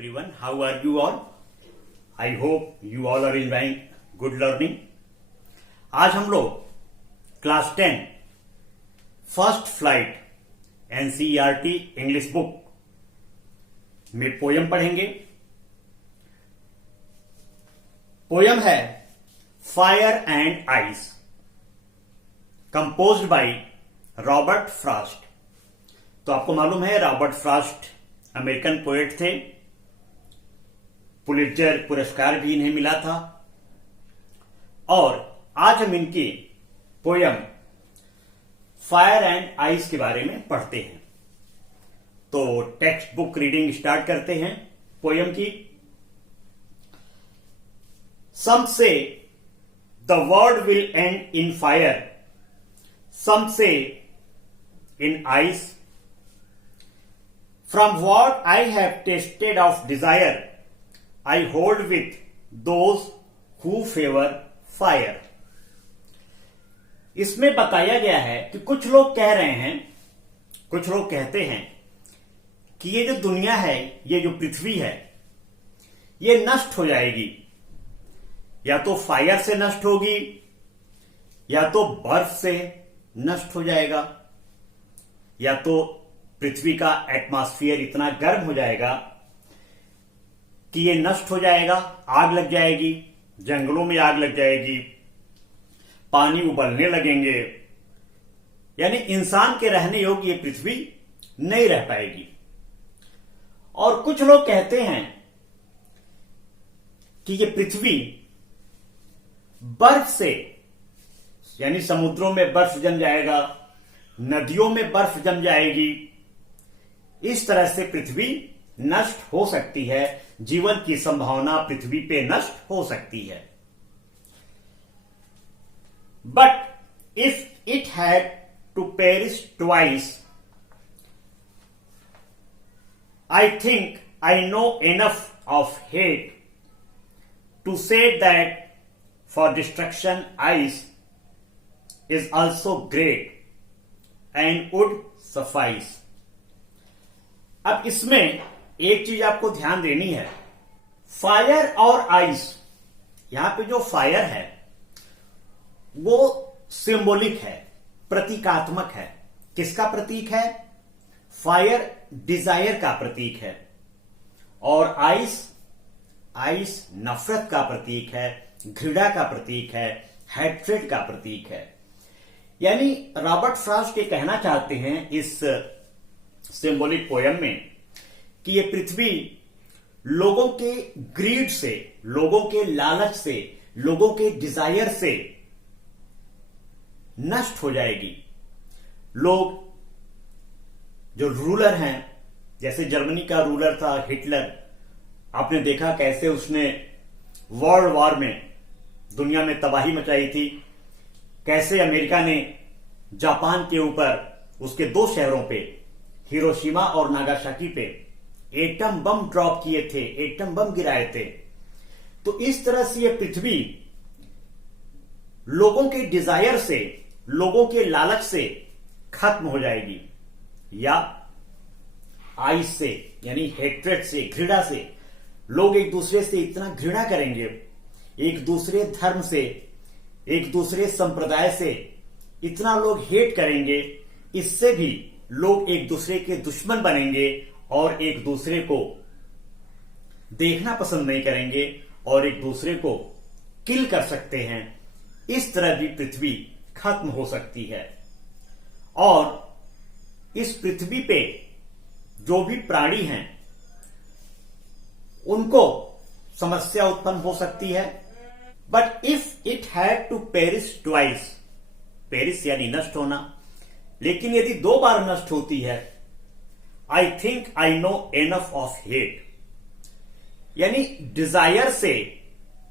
everyone. How are you all? I hope you all are enjoying good learning. आज हम लोग class 10 first flight NCERT English book में poem पढ़ेंगे. Poem है fire and ice, composed by Robert Frost. तो आपको मालूम है रॉबर्ट फ्रॉस्ट अमेरिकन पोएट थे. पुलित्जर पुरस्कार भी इन्हें मिला था. और आज हम इनकी पोयम फायर एंड आइस के बारे में पढ़ते हैं. तो टेक्स्ट बुक रीडिंग स्टार्ट करते हैं पोयम की. Some say the world will end in fire. Some say in ice. From what I have tasted of desire, I hold with those who favor fire. इसमें बताया गया है कि कुछ लोग कह रहे हैं, कुछ लोग कहते हैं कि ये जो दुनिया है, ये जो पृथ्वी है, ये नष्ट हो जाएगी. या तो फायर से नष्ट होगी, या तो बर्फ से नष्ट हो जाएगा, या तो पृथ्वी का एटमॉस्फेयर इतना गर्म हो जाएगा कि ये नष्ट हो जाएगा. आग लग जाएगी, जंगलों में आग लग जाएगी, पानी उबलने लगेंगे, यानी इंसान के रहने योग्य ये पृथ्वी नहीं रह पाएगी. और कुछ लोग कहते हैं कि ये पृथ्वी बर्फ से, यानी समुद्रों में बर्फ जम जाएगा, नदियों में बर्फ जम जाएगी. इस तरह से पृथ्वी नष्ट हो सकती है. जीवन की संभावना पृथ्वी पे नष्ट हो सकती है. But if it had to perish twice, I think I know enough of hate to say that for destruction ice is also great and would suffice. अब इसमें एक चीज आपको ध्यान देनी है. फायर और आइस, यहां पे जो फायर है वो सिंबॉलिक है, प्रतीकात्मक है. किसका प्रतीक है? फायर डिजायर का प्रतीक है. और आइस नफरत का प्रतीक है, घृणा का प्रतीक है, हैट्रेड का प्रतीक है. यानी रॉबर्ट फ्रॉस्ट ये कहना चाहते हैं इस सिंबॉलिक पोयम में कि ये पृथ्वी लोगों के ग्रीड से, लोगों के लालच से, लोगों के डिजायर से नष्ट हो जाएगी. लोग जो रूलर हैं, जैसे जर्मनी का रूलर था हिटलर, आपने देखा कैसे उसने वर्ल्ड वॉर में दुनिया में तबाही मचाई थी. कैसे अमेरिका ने जापान के ऊपर उसके दो शहरों पे, हिरोशिमा और नागासाकी पे एटम बम ड्रॉप किए थे, एटम बम गिराए थे. तो इस तरह से यह पृथ्वी लोगों के डिजायर से, लोगों के लालच से खत्म हो जाएगी. या आइस से, यानी हेट्रेड से, घृणा से. लोग एक दूसरे से इतना घृणा करेंगे, एक दूसरे धर्म से, एक दूसरे संप्रदाय से इतना लोग हेट करेंगे, इससे भी लोग एक दूसरे के दुश्मन बनेंगे और एक दूसरे को देखना पसंद नहीं करेंगे और एक दूसरे को किल कर सकते हैं. इस तरह भी पृथ्वी खत्म हो सकती है. और इस पृथ्वी पे जो भी प्राणी हैं उनको समस्या उत्पन्न हो सकती है. But if it had to perish twice, perish यानी नष्ट होना, लेकिन यदि दो बार नष्ट होती है, आई think I no enough of hate, यानी डिजायर से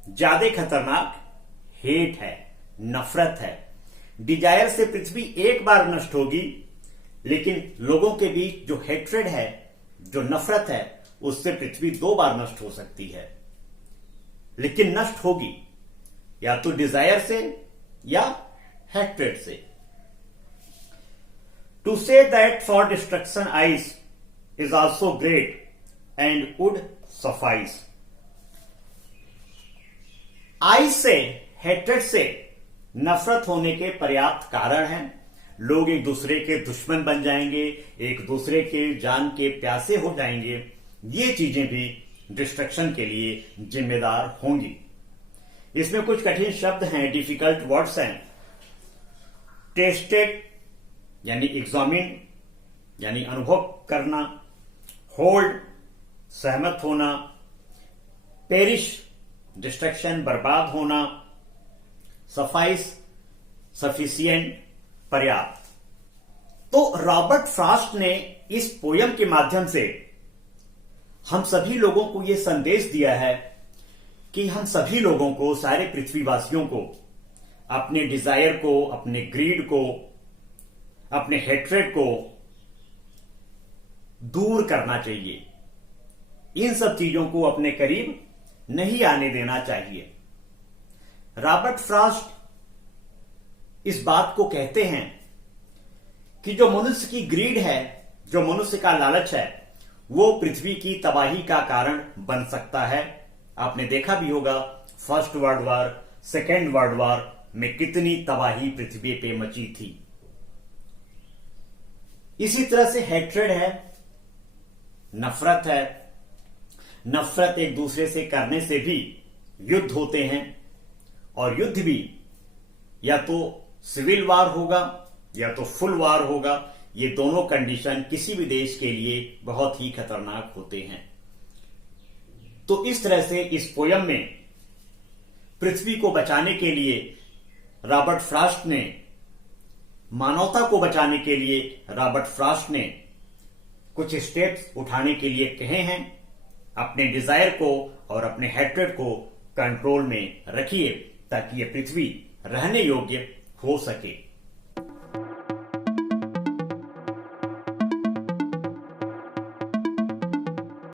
ज्यादा खतरनाक हेट है, नफरत है. डिजायर से पृथ्वी एक बार नष्ट होगी, लेकिन लोगों के बीच जो हेट्रेड है, जो नफरत है, उससे पृथ्वी दो बार नष्ट हो सकती है. लेकिन नष्ट होगी या तो डिजायर से या हेट्रेड से. To say that for destruction ice is also great and would suffice. आई से, हेट्रेड से नफरत होने के पर्याप्त कारण हैं। लोग एक दूसरे के दुश्मन बन जाएंगे, एक दूसरे के जान के प्यासे हो जाएंगे। ये चीजें भी डिस्ट्रक्शन के लिए जिम्मेदार होंगी। इसमें कुछ कठिन शब्द हैं, डिफिकल्ट वर्ड्स हैं। टेस्टेड यानी एग्जामिन यानी अनुभव करना, होल्ड सहमत होना, पेरिश डिस्ट्रक्शन बर्बाद होना, सफाइस सफिशिएंट पर्याप्त। तो रॉबर्ट फ्रॉस्ट ने इस पोयम के माध्यम से हम सभी लोगों को यह संदेश दिया है कि हम सभी लोगों को, सारे पृथ्वीवासियों को अपने डिजायर को, अपने ग्रीड को, अपने हेट्रेड को दूर करना चाहिए। इन सब चीजों को अपने करीब नहीं आने देना चाहिए। रॉबर्ट फ्रॉस्ट इस बात को कहते हैं कि जो मनुष्य की ग्रीड है, जो मनुष्य का लालच है, वो पृथ्वी की तबाही का कारण बन सकता है। आपने देखा भी होगा first world war, second world war में कितनी तबाही पृथ्वी पे मची थी। इसी तरह से हेट्रेड है, नफरत है। नफरत एक दूसरे से करने से भी युद्ध होते हैं, और युद्ध भी या तो सिविल वार होगा या तो फुल वार होगा। ये दोनों कंडीशन किसी भी देश के लिए बहुत ही खतरनाक होते हैं। तो इस तरह से इस पोयम में पृथ्वी को बचाने के लिए रॉबर्ट फ्रॉस्ट ने, मानवता को बचाने के लिए रॉबर्ट फ्रॉस्ट ने कुछ स्टेप्स उठाने के लिए कहे हैं। अपने डिजायर को और अपने हेट्रेड को कंट्रोल में रखिए ताकि ये पृथ्वी रहने योग्य हो सके।